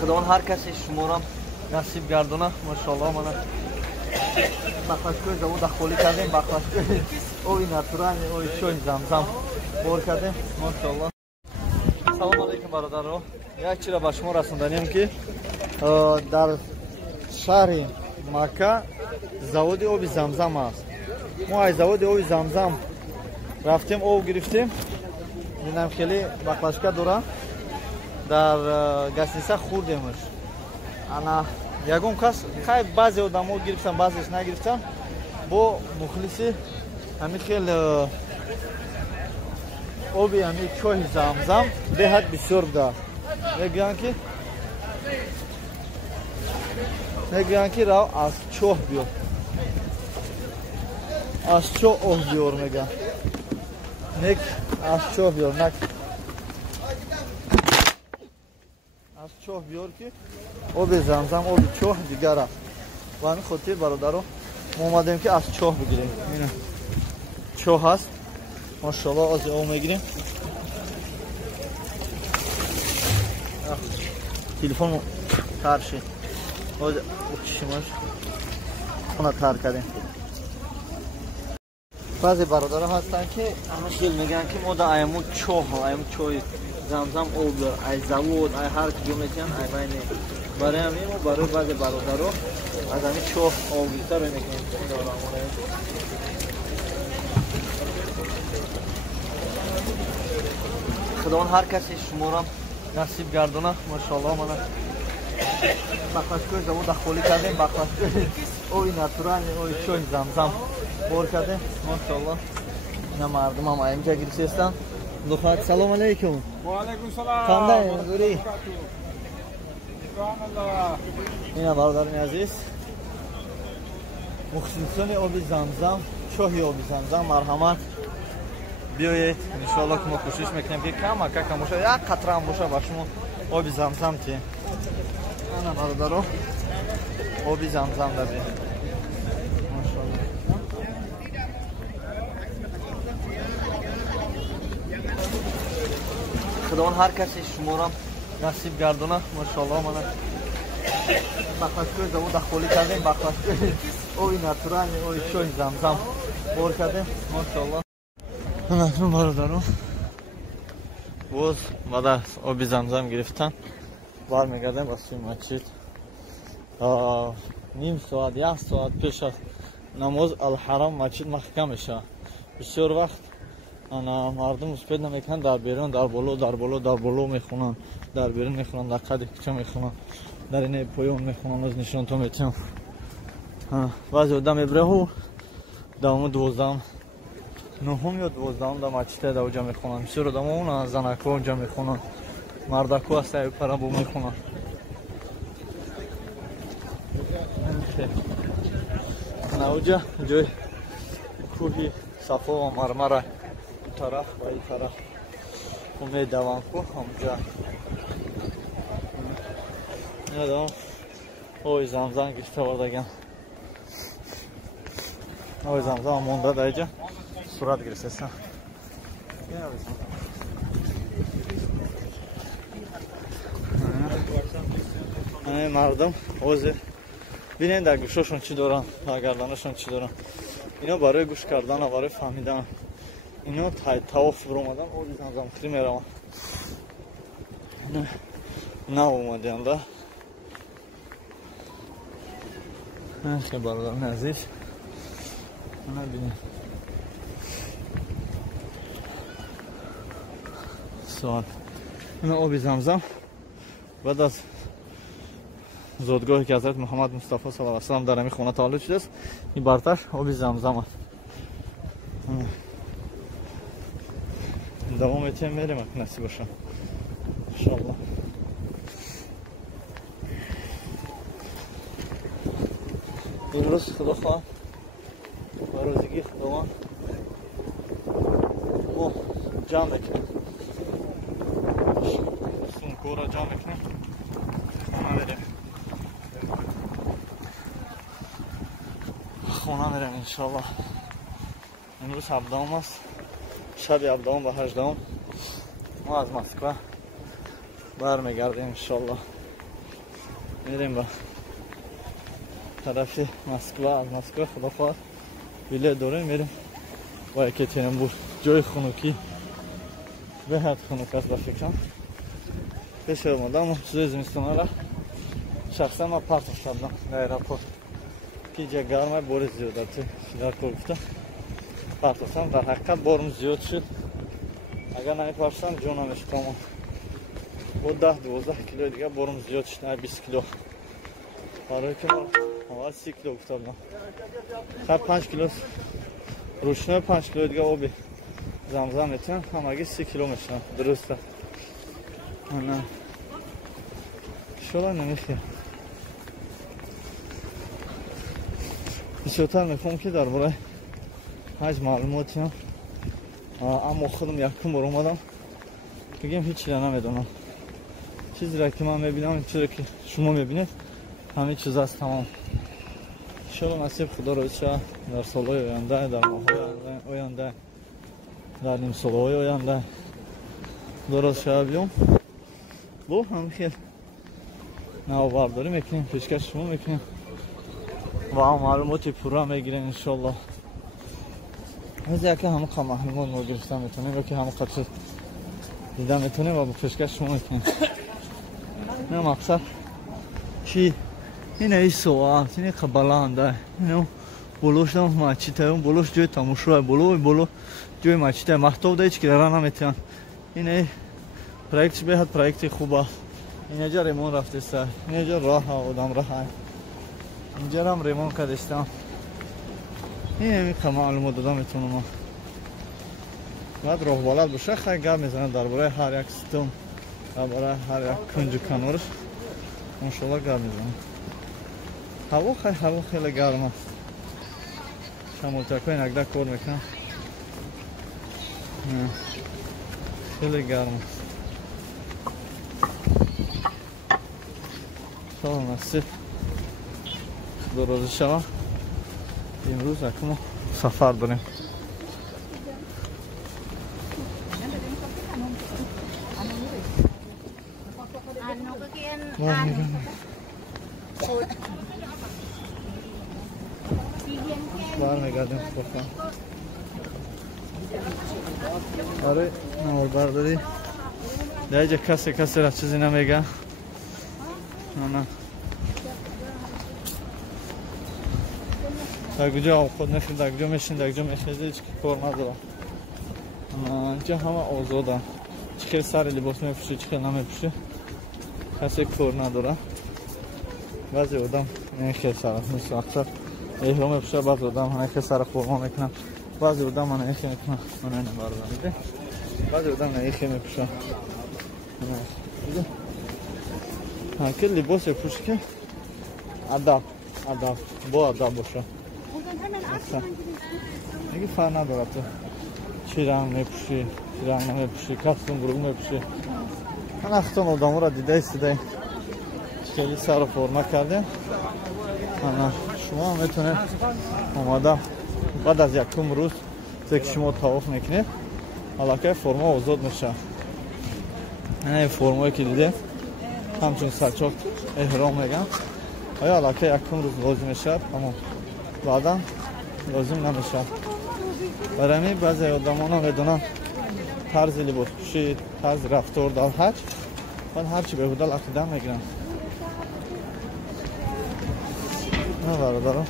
خداوند هر کسی شما را نصیب گردونه. ماشاءالله من بخشگاه زمون دخولی کردیم، بخشگاه اوی ناتورال اوی شوی زمزم بور کردیم. ماشاءالله. سلام علیکم برادران. یک چیز را به شما رسوندیم که در شهر مکه заводи оби замзам аст. мо аз заводи оби замзам рафтем, об гирифтем. бинам хеле баклашка дора дар гостиница хурдемш. ана ягон кас хай баъзе одамо гирифтан, баъзеш нагирифтан. бо мухлиси ҳамин хел оби ҳамин чоҳи замзам беҳад бисёр буда. мегӯянд ки рав аз чоҳ биёр, аз чоҳ об биёр мегӯянд. нек аз чоҳ биёр, нак аз чоҳ биёр ки оби замзам оби чоҳ дигар аст. ба ҳамин хотир бародаро мо омадем ки аз чоҳ бигирем. ина чоҳ аст. мошалло ози об мегирем. телефон тарши ози учишимаш она тар кардем. баъзе бародаро ҳастанд ки хел мегӯянд ки мо да айму чоҳ, айму чоҳи замзам об биёр, ай завод, ай ҳар киҷо метиҳанд, ай байне. барои ҳамин мо барои баъзе бародаро аз ҳамин чоҳ об гирифта рӯй мекунем. خداوند هر کسی شما را نصیب گردونه. ماشاءالله من بخشگاه زمون دخولی کردیم، بخشگاه اوی ناتورال اوی شوی زمزم بور کردیم. ماشاءالله. اینا مردم هم اینجا گرفتن. دختر سلام علیکم. و علیکم سلام. خانده دوری. اینا برادران عزیز مخصوصاً آب زمزم، چاهی آب زمزم مرحمت بیایید. انشالله که ما کوشش میکنیم که کم باشه، یک قطره هم باشه با شما آب زمزم که انا برادرو آب زمزم داریم. ماشاءالله. خداوند هر کسی شما را نصیب گردونه. ماشاءالله من بخشگاه زمون دخولی کردیم، بخشگاه اوی ناتورال اوی شوی زمزم بور کردیم. ماشاءالله. اکنون برادران باز بعد از آب زمزم گرفتن برمیگردیم به سوی مسجد. نیم ساعت یک ساعت پیش از نماز الحرام مسجد محکم میشه. بسیار وقت مردم اسپید نمیکنن، در بیرون در بالا میخونن، در بیرون میخونن، در قد کوچه میخونن، در این پایان میخونن. از نشان تو میتونم بعضی آدم میبره دامو 12 نهم یا 12 در مسجد در اونجا میخونن. بسیار آدم اون زنک‌ها اونجا میخونن، مردک‌ها هست پرا بو میخونن. اونجا جای کوهی صفا و مرمره طرف و این طرف امید دوام کو اونجا یادم اوی زمزم گشته بردگم. اوی زمزم مونده در اینجا صورت گرفتن. همه مردم اوزه بینین در گوششون چی دارن، در گردنشون چی دارن. اینا برای گوش کردن و برای فهمیدن اینا طواف برو اومدن. او زمزم خیلی میرم نه اومدن ده. خیلی برادران عزیز بینین سوال اینا آب زمزم بعد از زادگاهی که حضرت محمد مصطفی صلی الله علیه و سلم در همین خانه تولد شده است، این برتر آب زمزم است. دوام میتیم میریم اگه نصیب باشه انشاءالله. امروز خدا خواهم و روزگی خداوند ما جمع میکنیم، سونکو را جمع میکنیم، خانه میریم، خانه میریم انشاءالله. امروز 17 است، شب 17 و 18 ما از مسکو برمیگردیم انشاءالله. میریم با طرف مسکو. از مسکو خداخواه ویله داریم میریم و یکی تنبور جای خنوکی به حد خنوک است با فکرم پیش اومدم چیزای زمستانه را شخصا ما پرت کردم در ایرپورت که جا گرمه بار زیاد است در کار گفتم پرت کردم در حقیقت بارم زیاد شد اگر نمیپرسم جونم اشتمام و 10-12 کیلو دیگه بارم زیاد شد 20 کیلو برای که ما اول 30 کیلو گفتم خب 5 کیلو روشنه 5 کیلو دیگه آبی زمزم میتونم همگی 30 کیلو میشنم درسته نه شولا نمیخواه بیشتر میخوام که در برای حج معلوماتی هم اما خودم یکم بار اومدم بگیم هیچی را نمیدونم چیزی را که من میبینم چیزی که شما میبینید همه چیز است تمام انشاءالله نصیب خدا رو بشه در سالهای آینده در ماههای آینده در نیم سالهای آینده درست شده بیام با هم خیلی نوآورداری میکنیم پیشکش شما میکنیم و هم معلوماتی پورا میگیریم انشاءالله از یکی همه که معلومات ما گرفتن میتونیم یکی همه قطع دیدن میتونیم و با پیشکش شما میکنیم نه مقصد چی اینه ای سوال اینه قبلانده اینه بلوش دام ماچیته اون بلوش جوی تماشای بلو جوی ماچیته محتوب دایچ که راه نمیتونن اینه پروژه به حد پروژه خوبه اینجا ریمون رفته است اینجا راه آدم راه اینجا هم ریمون کردستم اینه میخوام معلومات دادم میتونم بعد راه بالات باشه خیلی گپ میزنه درباره هر یک سیستم درباره هر یک کنج و کنارش انشالله گپ میزنه هوا خیلی گرم است شمالتکای نگده کار میکنم خیلی گرم است شما نصیب خدا روزی شما امروز اکنون سفر داریم برمیگردیم خودم آره نمار برداری در اینجا کسی را چیزی نمیگه نه در کجا خود نشین در کجا میشین در کجا میشین هیچ کار ندارم اینجا همه آزادم چه خیلی سر لباس میپوشه چه خیلی نمیپوشه کسی کار نداره بعضی آدم این خیلی سر مثل اکثر احرام میپوشه بعضی آدم همه خیلی سر خورما میکنم بعضی آدم من خیلی میکنم من اینه بردارم بعضی آدم نه خیلی میپوشه که لباس پوشه که ادب با ادب باشه دیگه فرق نداره تو چی رنگ میپوشی چی رنگ نمیپوشی کفتون گروه میپوشی من اختان آدم را دیده ایستیده خیلی سر و فرما کرده شما میتونه آماده بعد از یکم روز که شما طواف میکنید علاقه فرما آزاد میشه این فرمایی که دیده همچون سرچاک احرام میگن آیا علاقه یکم روز لازم میشه اما بعدا لازم نمیشه برای همین بعضی آدمان ها میدونن طرز لباس پوشی طرز رفتار در حج بعد هرچی به هدل عقیده میگیرن نه برادرم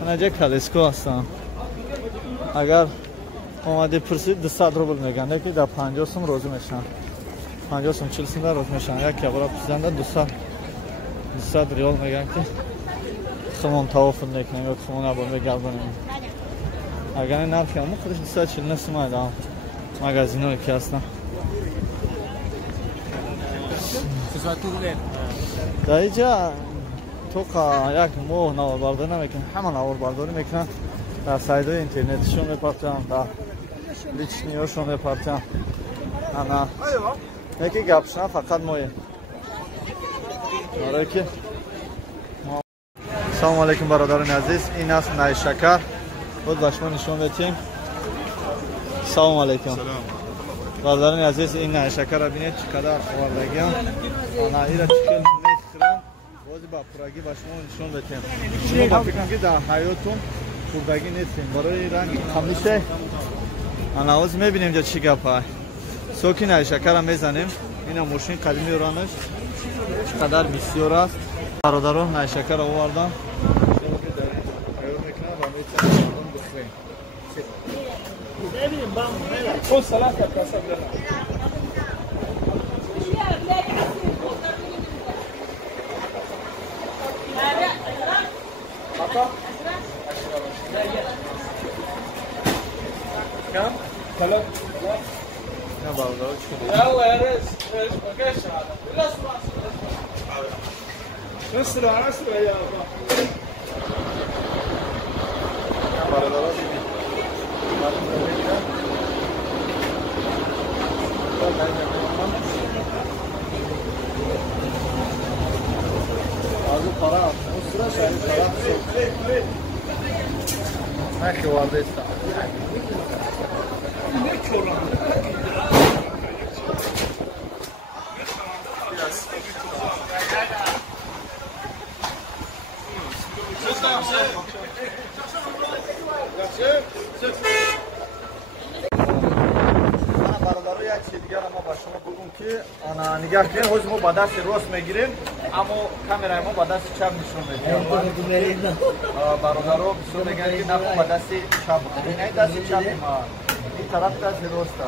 من اینجا کلیسکو هستم اگر اومده پرسید 200 روبل میگن که در 50 سوم روز میشن 50 سوم 40 سوم روز میشن یک کباب پسنده 200 ریال میگن که خمون طواف میکنیم یا خمون ابر میگردونیم اگر این نرخ هم خودش 240 نسیم ایدام مغازینایی که هستن در اینجا تو که یک ماه نواربرداری نمیکنن همه نواربرداری میکنن در سایت های اینترنتشون میپرتن در لیچنیاشون میپرتن انا یکی گپشن فقط مایه آره که سلام علیکم برادران عزیز این است نای شکر بود باشما نشون بدیم Салом алейкум. Бародарони азиз, ин шакара бинед чӣ қадар овардагиам. Ана ира чӣ хел мехӯранд. Бози ба пурагӣ ба шумо нишон дадем. Шумо ба фикр ки дар ҳаётон хурдагӣ нестем. Барои ранги қамише ана ҳозир мебинем ҷо чӣ гап ҳай. Сокин ай шакара мезанем. Ина мошин қадимии ранаш чӣ қадар бисёр аст. Бародарон ай шакара овардам. Тайёр мекунам ва метавонам бихӯрем. ببینیم با خود سلام کرد کاسا بیارم كم؟ ثلاث نه برادر چیکار يلا يا ريس ايش بقاش هذا لا اسمع اسرع اسرع يا ابا برادر Azı para o sıra şahit para ne ki vardı İstanbul ne çoran نگاه کنید حوز ما با دست راست میگیریم اما کامرای ما با دست چپ نشون میدیم برادرها بسیار میگن که نخون با دست چپ این دست چپ ما این طرف دست راست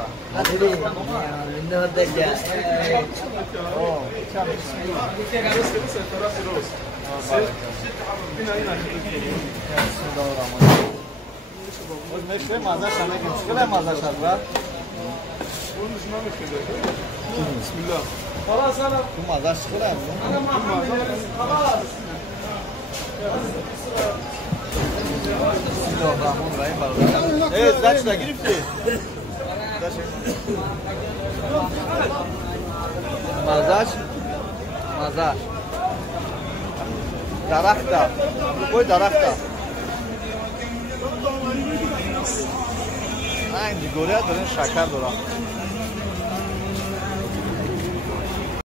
حوز میشویم مازش هم میگیم چکله مازش هست بسم الله خلاص انا تو مازش چکله هست انا ما خلاص بسم الله الرحمن الرحیم برادر ای داش نگرفتی مازش درخت کوی درخت نه این دیگوری ها دارن شکر دارن